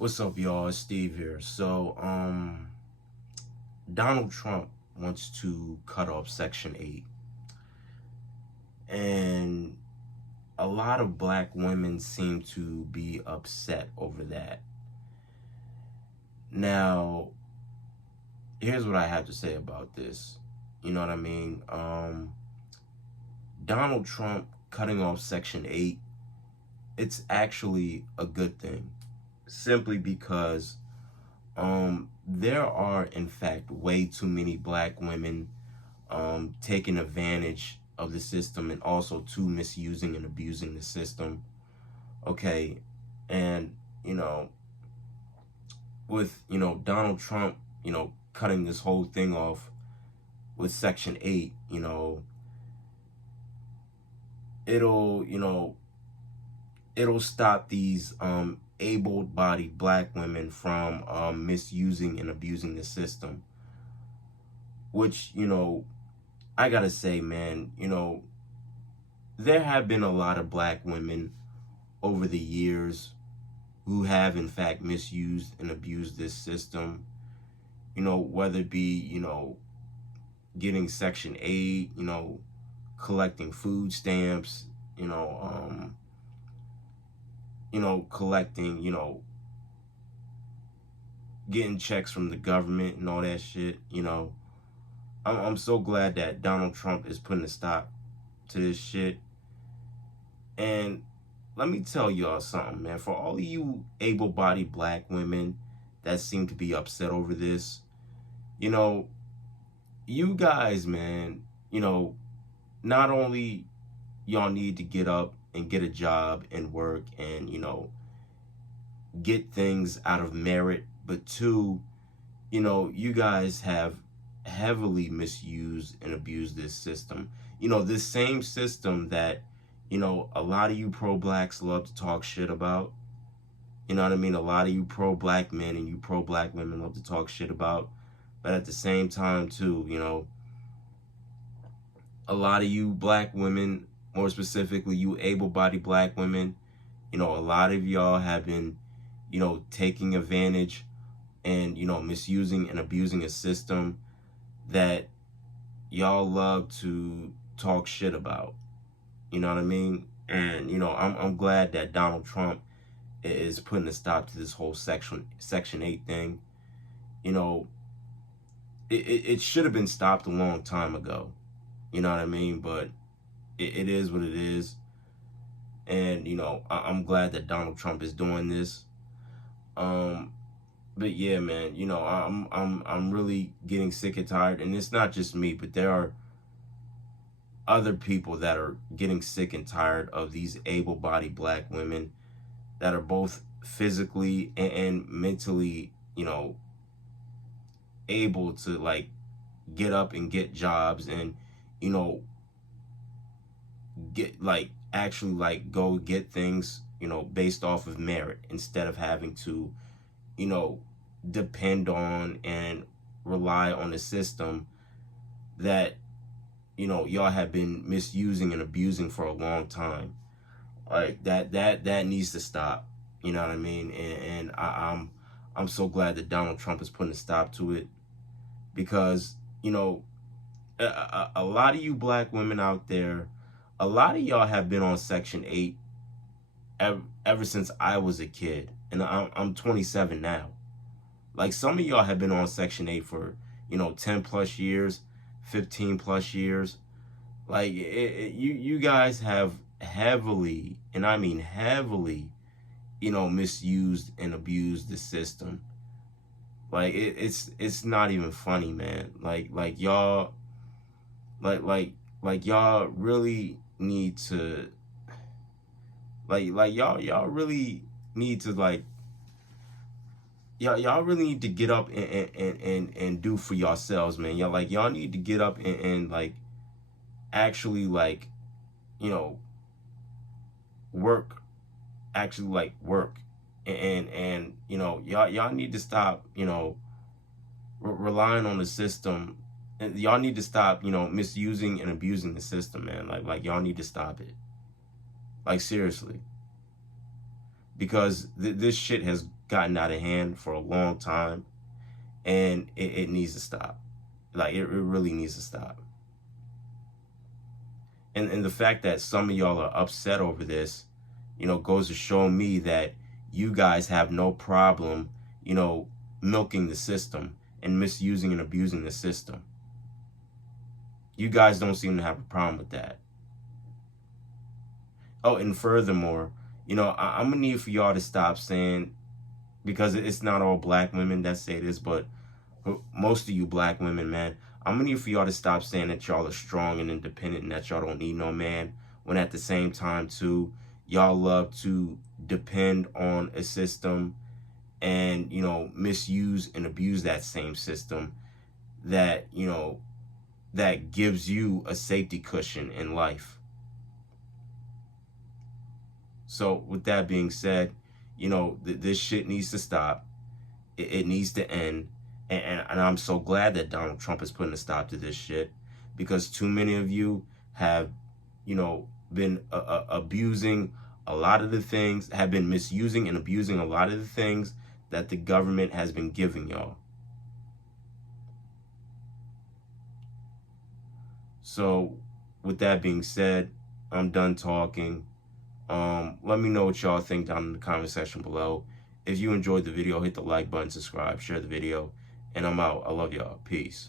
What's up, y'all? It's Steve here. Donald Trump wants to cut off Section 8. And a lot of black women seem to be upset over that. Now, here's what I have to say about this. You know what I mean? Donald Trump cutting off Section 8, it's actually a good thing. Simply because there are, in fact, way too many black women taking advantage of the system and also too misusing and abusing the system. Okay. And, with, Donald Trump, cutting this whole thing off with Section 8, it'll, it'll stop these able-bodied black women from misusing and abusing the system. Which, I gotta say, man, there have been a lot of black women over the years who have, in fact, misused and abused this system. Whether it be, getting Section 8, collecting food stamps, collecting, getting checks from the government and all that shit. I'm so glad that Donald Trump is putting a stop to this shit. And let me tell y'all something, man. For all of you able-bodied black women that seem to be upset over this, you guys, man, not only y'all need to get up and get a job and work and, get things out of merit, but two, you guys have heavily misused and abused this system. This same system that, a lot of you pro-blacks love to talk shit about. You know what I mean? A lot of you pro-black men and you pro-black women love to talk shit about. But at the same time, too, a lot of you black women, more specifically you able-bodied black women, a lot of y'all have been, taking advantage and, misusing and abusing a system that y'all love to talk shit about. You know what I mean? And, I'm glad that Donald Trump is putting a stop to this whole Section 8 thing. It should have been stopped a long time ago. You know what I mean? But it is what it is. And, I'm glad that Donald Trump is doing this. But yeah, man, I'm really getting sick and tired, and it's not just me, but there are other people that are getting sick and tired of these able-bodied black women that are both physically and mentally, able to like get up and get jobs and, get like actually like go get things, based off of merit instead of having to, depend on and rely on a system that, y'all have been misusing and abusing for a long time. Like that needs to stop. You know what I mean? And I'm so glad that Donald Trump is putting a stop to it, because, a lot of you black women out there, a lot of y'all have been on Section 8 ever since I was a kid, and I'm 27 now. Like, some of y'all have been on Section 8 for, 10 plus years, 15 plus years. Like, you guys have heavily, and I mean heavily, misused and abused the system. Like, it's not even funny, man. Like y'all, like y'all really need to, y'all really need to y'all really need to get up and do for yourselves, man. Y'all need to get up and like actually like, work, actually like work, and y'all need to stop, relying on the system. And y'all need to stop, misusing and abusing the system, man. Like y'all need to stop it. Like, seriously. Because this shit has gotten out of hand for a long time, and it needs to stop. Like, it really needs to stop. And the fact that some of y'all are upset over this, goes to show me that you guys have no problem, milking the system and misusing and abusing the system. You guys don't seem to have a problem with that. Oh, and furthermore, I'm gonna need for y'all to stop saying, because it's not all black women that say this, but most of you black women, man, I'm gonna need for y'all to stop saying that y'all are strong and independent and that y'all don't need no man, when at the same time too, y'all love to depend on a system and, misuse and abuse that same system that, that gives you a safety cushion in life. So with that being said, this shit needs to stop. It needs to end. And I'm so glad that Donald Trump is putting a stop to this shit, because too many of you have, been abusing a lot of the things, have been misusing and abusing a lot of the things that the government has been giving y'all. So with that being said, I'm done talking. Let me know what y'all think down in the comment section below. If you enjoyed the video, hit the like button, subscribe, share the video, and I'm out. I love y'all. Peace.